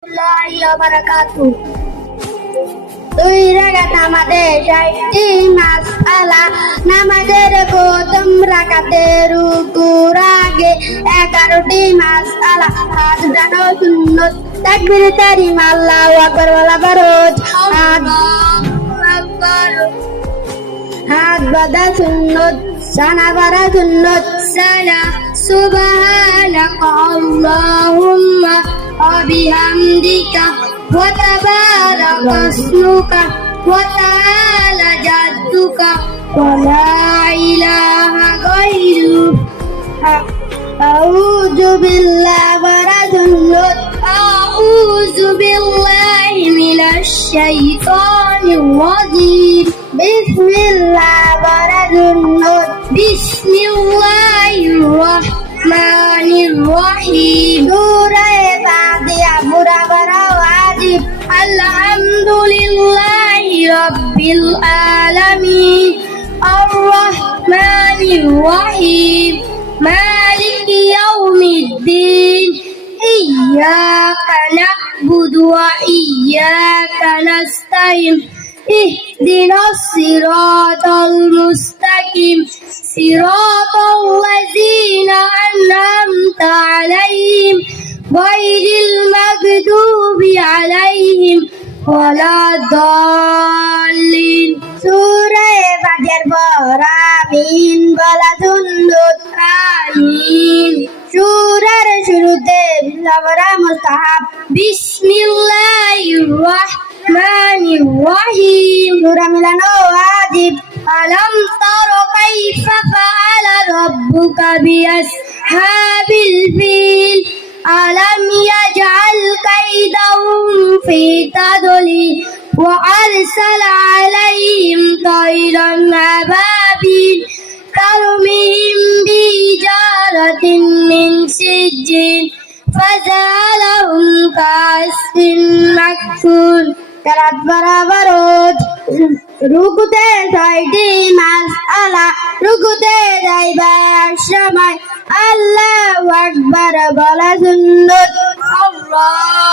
Warahmatullahi wabarakatuh. দুই রাকাত আমাদের ৬০টি মাসআলা। নামাজের প্রথম রাকাতে রুকুর আগে ১১টি মাসআলা। হাত উঠানো সুন্নত, তাকবীর তাহরীম, আল্লাহু আকবার বলা ফরজ, হাত বাঁধা সুন্নত, সানা পড়া সুন্নত। সানা সুবহানাকা আল্লাহুম্মা ওয়া বিহামদিকা ওয়া তাবারাকা ইসমুকা ওয়া তাআলা জাদ্দুকা ওয়া লা ইলাহা গায়রুকা। আউযু বিল্লাহি ওয়া সুন্নত। আউযু বিল্লাহি মিনাশ শাইতানির রাজীম। বিসমিল্লাহ ওয়া সুন্নত। বিসমিল্লাহির রহমানির রহিম। সূরা ফাতিহা পুরা পড়া ওয়াজিব। আলহামদুলিল্লাহি রাব্বিল আলামিন। আর রহমানির রহিম। মালিকি ইয়াউমিদ্দিন। ইয়্যাকা না'বুদু ওয়া ইয়্যাকা নাস্তাইন। ইহদিনাস সিরাতাল মুস্তাকিম। সিরাতাল লাযীনা আন'আমতা আলাইহিম গায়রিল মাগদুবি আলাইহিম ওয়ালাদ-দাল্লিন। সূরা ফাতিহার পর আমিন বলা সুন্নত। আমিন। সূরার শুরুতে পড়া মুস্তাহাব। বিসমিল্লাহির রহমানির রহিম। সূরা মিলানো ওয়াজিব। আলাম তারা কাইফা ফাআলা রাব্বুকা বিআসহাবিল ফিল। আলাম ইয়াজআল কাইদাহুম ফি তাদলিল ওয়া আরসালা আলাইহিম তায়রান আবাবিল তারমিহিম বিহিজারাতিন মিন সিজ্জিল ফাজালাহুম কা'আসফিন মা'কুল। কেরাত বরাবর রুকুতে ৬টি মাসআলা। রুকুতে যাইবার সময় আল্লাহু আকবার বলা সুন্নত। আল্লাহু